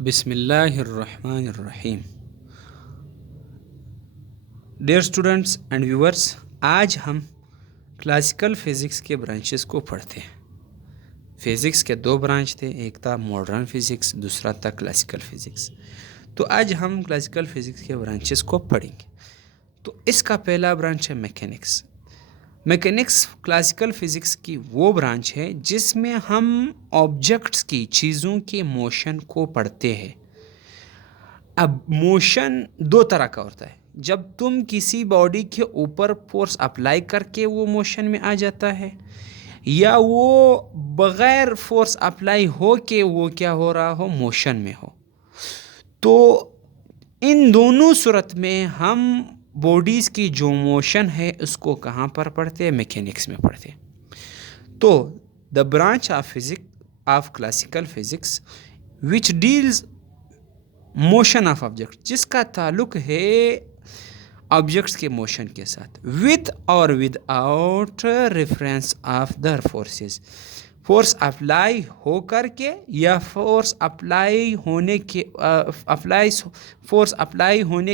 बिस्मिल्लाहिर्रहमानिर्रहीम। Dear students and viewers, आज हम क्लासिकल फिज़िक्स के ब्रांचेस को पढ़ते हैं। फिज़िक्स के दो ब्रांच थे, एक था मॉडर्न फिज़िक्स, दूसरा था क्लासिकल फिज़िक्स। तो आज हम क्लासिकल फिज़िक्स के ब्रांचेस को पढ़ेंगे। तो इसका पहला ब्रांच है मैकेनिक्स। मैकेनिक्स क्लासिकल फिज़िक्स की वो ब्रांच है जिसमें हम ऑब्जेक्ट्स की, चीज़ों के मोशन को पढ़ते हैं। अब मोशन दो तरह का होता है। जब तुम किसी बॉडी के ऊपर फोर्स अप्लाई करके वो मोशन में आ जाता है, या वो बगैर फोर्स अप्लाई हो के वो क्या हो रहा हो, मोशन में हो। तो इन दोनों सूरत में हम बॉडीज़ की जो मोशन है उसको कहाँ पर पढ़ते हैं? मैकेनिक्स में पढ़ते हैं। तो the branch of physics of classical physics which deals motion of object, जिसका ताल्लुक है ऑब्जेक्ट्स के मोशन के साथ, विद और without reference of the forces. Force apply हो करके या फोर्स अप्लाई होने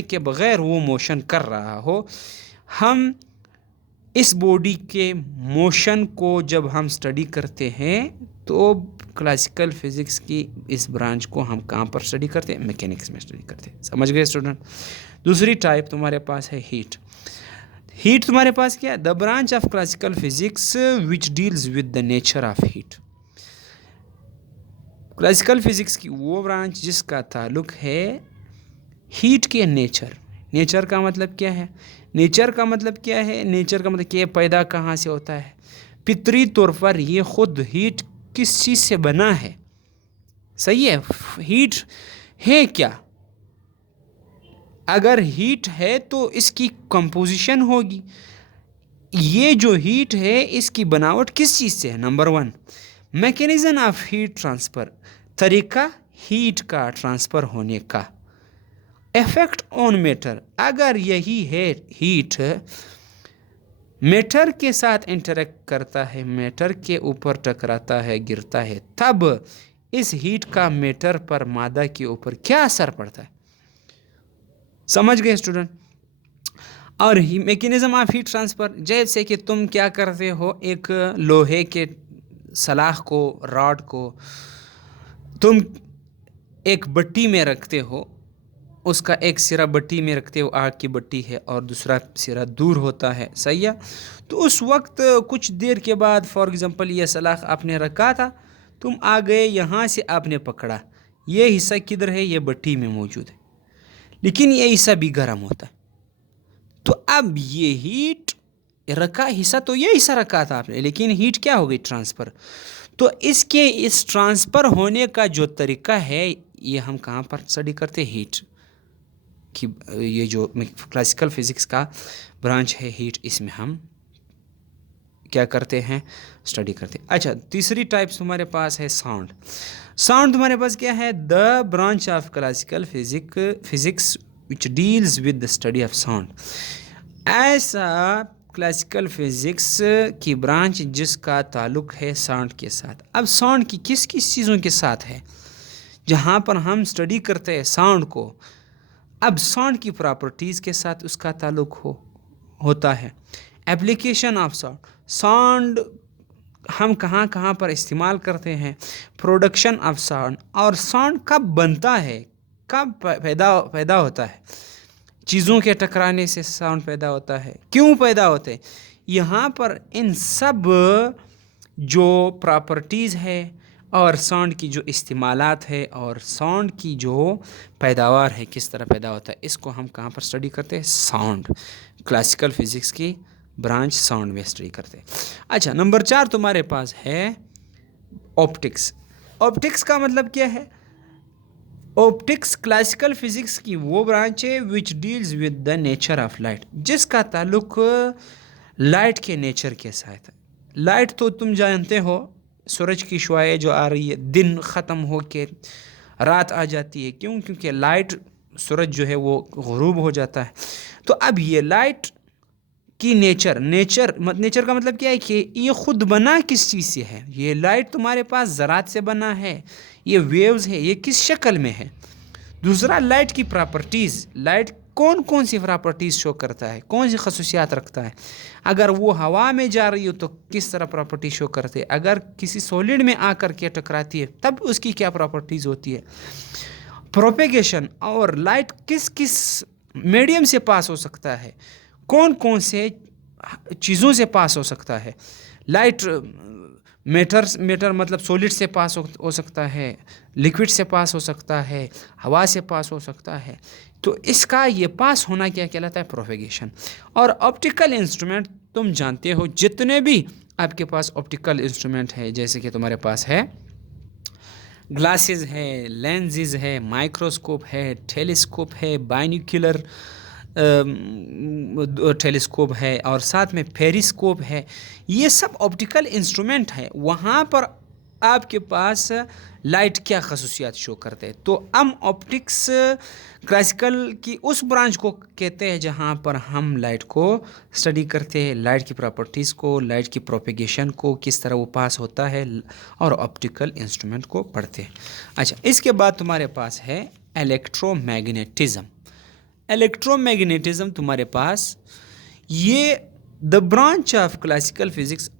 के बगैर वो मोशन कर रहा हो, हम इस बॉडी के मोशन को जब हम स्टडी करते हैं तो क्लासिकल फिज़िक्स की इस ब्रांच को हम कहाँ पर स्टडी करते हैं? मैकेनिक्स में स्टडी करते हैं। समझ गए स्टूडेंट? दूसरी टाइप तुम्हारे पास है हीट। हीट तुम्हारे पास क्या है? The branch of classical physics which deals with the nature of heat. Classical physics की वो ब्रांच जिसका ताल्लुक है हीट के नेचर। नेचर का मतलब क्या है? नेचर का मतलब कि ये पैदा कहाँ से होता है। फितरी तौर पर ये खुद हीट किस चीज़ से बना है? सही है, हीट है क्या? अगर हीट है तो इसकी कंपोजिशन होगी। ये जो हीट है इसकी बनावट किस चीज़ से है? Number one, mechanism of heat transfer, तरीका हीट का ट्रांसफ़र होने का। इफेक्ट ऑन मैटर, अगर यही है हीट मैटर के साथ इंटरेक्ट करता है, मैटर के ऊपर टकराता है, गिरता है, तब इस हीट का मैटर पर मादा के ऊपर क्या असर पड़ता है? समझ गए स्टूडेंट? और मैकेनिज्म ऑफ हीट ट्रांसफ़र, जैसे कि तुम क्या करते हो, एक लोहे के सलाख को, रॉड को तुम एक भट्टी में रखते हो, उसका एक सिरा भट्टी में रखते हो, आग की भट्टी है, और दूसरा सिरा दूर होता है। सही है? तो उस वक्त कुछ देर के बाद, फॉर एग्ज़ाम्पल ये सलाख आपने रखा था, तुम आ गए, यहाँ से आपने पकड़ा, ये हिस्सा किधर है? ये भट्टी में मौजूद है, लेकिन ये हिस्सा भी गर्म होता है। तो अब ये हीट रखा हिस्सा, तो ये हिस्सा रखा था आपने, लेकिन हीट क्या हो गई? ट्रांसफ़र। तो इसके इस ट्रांसफ़र होने का जो तरीका है, ये हम कहाँ पर स्टडी करते हैं? हीट कि ये जो क्लासिकल फिज़िक्स का ब्रांच है हीट, इसमें हम क्या करते हैं? स्टडी करते हैं। अच्छा, तीसरी टाइप तुम्हारे पास है साउंड। साउंड तुम्हारे पास क्या है? The branch of classical physics which deals with the study of sound. ऐसा क्लासिकल फिज़िक्स की ब्रांच जिसका ताल्लुक है साउंड के साथ। अब साउंड की किस किस चीज़ों के साथ है जहाँ पर हम स्टडी करते हैं साउंड को? अब साउंड की प्रॉपर्टीज़ के साथ उसका ताल्लुक होता है। एप्लीकेशन ऑफ साउंड, साउंड हम कहाँ कहाँ पर इस्तेमाल करते हैं। प्रोडक्शन ऑफ साउंड, और साउंड कब बनता है, कब पैदा होता है। चीज़ों के टकराने से साउंड पैदा होता है, क्यों पैदा होते हैं। यहाँ पर इन सब जो प्रॉपर्टीज़ है और साउंड की जो इस्तेमालात है और साउंड की जो पैदावार है, किस तरह पैदा होता है, इसको हम कहाँ पर स्टडी करते हैं? साउंड। क्लासिकल फिज़िक्स की ब्रांच साउंड में स्टडी करते हैं। अच्छा, नंबर 4 तुम्हारे पास है ऑप्टिक्स। ऑप्टिक्स का मतलब क्या है? ऑप्टिक्स क्लासिकल फिज़िक्स की वो ब्रांच है which deals with the nature of light, जिसका ताल्लुक लाइट के नेचर के साथ है। लाइट तो तुम जानते हो, सूरज की शुआएं जो आ रही है, दिन ख़त्म हो के रात आ जाती है। क्यों? क्योंकि लाइट, सूरज जो है वो गुरूब हो जाता है। तो अब ये लाइट कि नेचर का मतलब क्या है कि ये खुद बना किस चीज़ से है। ये लाइट तुम्हारे पास ज़रात से बना है, ये वेव्स है, ये किस शक्ल में है। दूसरा, लाइट की प्रॉपर्टीज़, लाइट कौन कौन सी प्रॉपर्टीज़ शो करता है, कौन सी खसूसियात रखता है। अगर वो हवा में जा रही हो तो किस तरह प्रॉपर्टी शो करते हैं, अगर किसी सॉलिड में आकर के टकराती है तब उसकी क्या प्रॉपर्टीज़ होती है। प्रोपेगेशन, और लाइट किस किस मीडियम से पास हो सकता है, कौन कौन से चीज़ों से पास हो सकता है। लाइट मेटर मतलब सॉलिड से पास हो सकता है, लिक्विड से पास हो सकता है, हवा से पास हो सकता है। तो इसका ये पास होना क्या कहलाता है, प्रोपेगेशन। और ऑप्टिकल इंस्ट्रूमेंट, तुम जानते हो जितने भी आपके पास ऑप्टिकल इंस्ट्रूमेंट है, जैसे कि तुम्हारे पास है ग्लासेस है, लेंसेज है, माइक्रोस्कोप है, टेलीस्कोप है, बाइनोक्यूलर टेलीस्कोप है, और साथ में पेरिस्कोप है। ये सब ऑप्टिकल इंस्ट्रूमेंट है। वहाँ पर आपके पास लाइट क्या खसूसियात शो करते हैं। तो हम ऑप्टिक्स क्लासिकल की उस ब्रांच को कहते हैं जहाँ पर हम लाइट को स्टडी करते हैं, लाइट की प्रॉपर्टीज़ को, लाइट की प्रोपेगेशन को, किस तरह वो पास होता है, और ऑप्टिकल इंस्ट्रूमेंट को पढ़ते हैं। अच्छा, इसके बाद तुम्हारे पास है इलेक्ट्रोमैग्नेटिज्म। इलेक्ट्रोमैग्नेटिज्म तुम्हारे पास ये the branch of classical physics,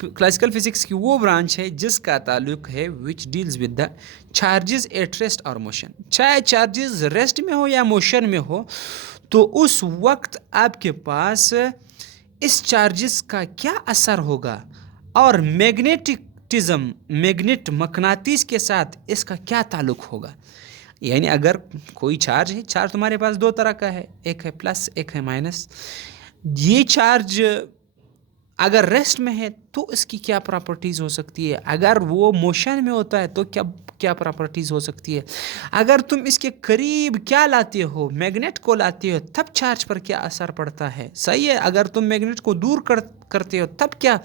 classical physics की वो ब्रांच है जिसका ताल्लुक है which deals with the charges at rest और मोशन। चाहे चार्जेस रेस्ट में हो या मोशन में हो, तो उस वक्त आपके पास इस चार्जेस का क्या असर होगा, और मैग्नेटिज्म, मकनातीस के साथ इसका क्या ताल्लुक होगा। यानी अगर कोई चार्ज है, चार्ज तुम्हारे पास दो तरह का है, एक है प्लस, एक है माइनस। ये चार्ज अगर रेस्ट में है तो इसकी क्या प्रॉपर्टीज़ हो सकती है, अगर वो मोशन में होता है तो क्या क्या प्रॉपर्टीज़ हो सकती है। अगर तुम इसके करीब क्या लाते हो, मैग्नेट को लाते हो, तब चार्ज पर क्या असर पड़ता है। सही है, अगर तुम मैग्नेट को दूर करते हो तब क्या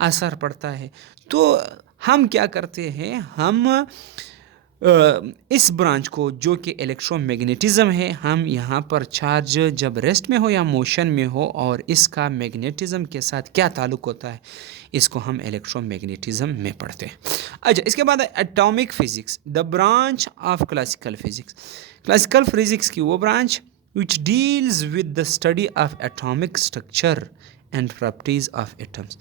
असर पड़ता है। तो हम क्या करते हैं, हम इस ब्रांच को जो कि इलेक्ट्रोमैग्नेटिज्म है, हम यहाँ पर चार्ज जब रेस्ट में हो या मोशन में हो और इसका मैग्नेटिज्म के साथ क्या ताल्लुक होता है, इसको हम इलेक्ट्रोमैग्नेटिज्म में पढ़ते हैं। अच्छा, इसके बाद atomic physics, the branch of classical physics. Classical physics की वो branch which deals with the study of atomic structure and properties of atoms.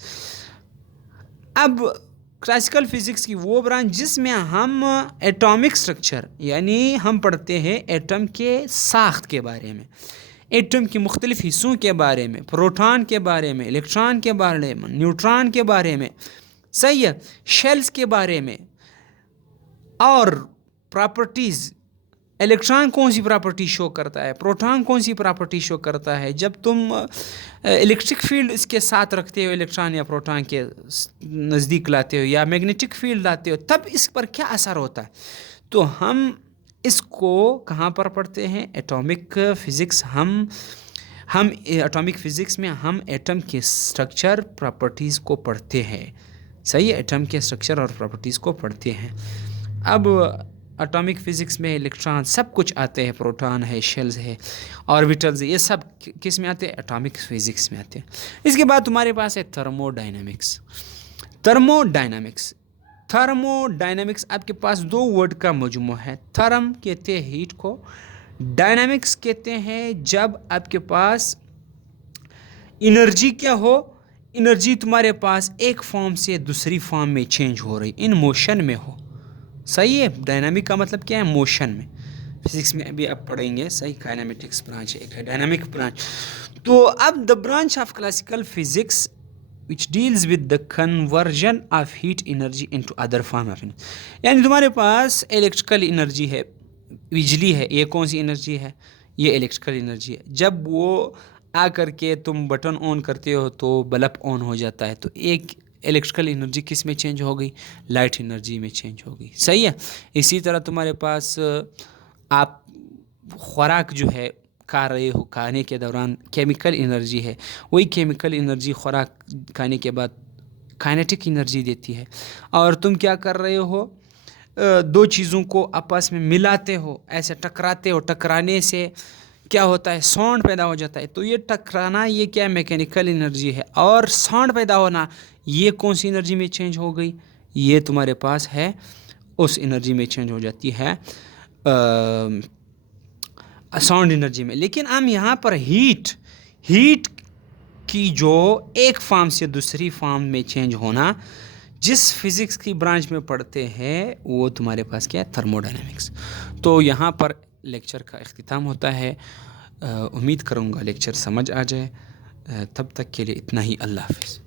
अब क्लासिकल फिजिक्स की वो ब्रांच जिसमें हम एटॉमिक स्ट्रक्चर, यानी हम पढ़ते हैं एटम के साख्त के बारे में, एटम की मुख्तलिफ हिस्सों के बारे में, प्रोटॉन के बारे में, इलेक्ट्रॉन के बारे में, न्यूट्रॉन के बारे में, सही है, शेल्स के बारे में, और प्रॉपर्टीज़, इलेक्ट्रॉन कौन सी प्रॉपर्टी शो करता है, प्रोटॉन कौन सी प्रॉपर्टी शो करता है। जब तुम इलेक्ट्रिक फील्ड इसके साथ रखते हो, इलेक्ट्रॉन या प्रोटॉन के नज़दीक लाते हो, या मैग्नेटिक फील्ड लाते हो, तब इस पर क्या असर होता है। तो हम इसको कहाँ पर पढ़ते हैं, एटॉमिक फिज़िक्स। हम एटॉमिक फ़िज़िक्स में हम एटम के स्ट्रक्चर प्रॉपर्टीज़ को पढ़ते हैं। सही है, एटम के स्ट्रक्चर और प्रॉपर्टीज़ को पढ़ते हैं। अब एटॉमिक फ़िज़िक्स में इलेक्ट्रॉन सब कुछ आते हैं, प्रोटॉन है, शेल्स है, ऑर्बिटल्स, ये सब किस में आते हैं, एटॉमिक फ़िज़िक्स में आते हैं। इसके बाद तुम्हारे पास है थर्मोडायनामिक्स। थर्मोडायनामिक्स आपके पास दो वर्ड का मजमू है। थर्म कहते हैं हीट को, डायनामिक्स कहते हैं जब आपके पास एनर्जी क्या हो, एनर्जी तुम्हारे पास एक फॉर्म से दूसरी फॉर्म में चेंज हो रही, इन मोशन में हो। सही है, डायनामिक का मतलब क्या है, मोशन में। फिजिक्स में अभी आप पढ़ेंगे, सही, काइनेमेटिक्स ब्रांच है, एक है डायनामिक ब्रांच। तो अब the branch of classical physics which deals with the conversion of heat energy into other form of energy. यानी तुम्हारे पास इलेक्ट्रिकल एनर्जी है, बिजली है, ये कौन सी एनर्जी है, ये इलेक्ट्रिकल एनर्जी है। जब वो आ करके तुम बटन ऑन करते हो तो बल्ब ऑन हो जाता है, तो एक इलेक्ट्रिकल एनर्जी किस में चेंज हो गई, लाइट एनर्जी में चेंज हो गई। सही है। इसी तरह तुम्हारे पास आप खुराक जो है खा रहे हो, खाने के दौरान केमिकल एनर्जी है, वही केमिकल एनर्जी खुराक खाने के बाद काइनेटिक एनर्जी देती है। और तुम क्या कर रहे हो, दो चीज़ों को आपस में मिलाते हो, ऐसे टकराते हो, टकराने से क्या होता है, साउंड पैदा हो जाता है। तो ये टकराना ये क्या मैकेनिकल एनर्जी है, और साउंड पैदा होना ये कौन सी एनर्जी में चेंज हो गई, ये तुम्हारे पास है उस एनर्जी में चेंज हो जाती है, साउंड एनर्जी में। लेकिन हम यहाँ पर हीट की जो एक फॉर्म से दूसरी फॉर्म में चेंज होना, जिस फिज़िक्स की ब्रांच में पढ़ते हैं वो तुम्हारे पास क्या है, थर्मोडायनेमिक्स। तो यहाँ पर लेक्चर का इख्तिताम होता है। उम्मीद करूँगा लेक्चर समझ आ जाए। तब तक के लिए इतना ही। अल्लाह हाफ़िज़।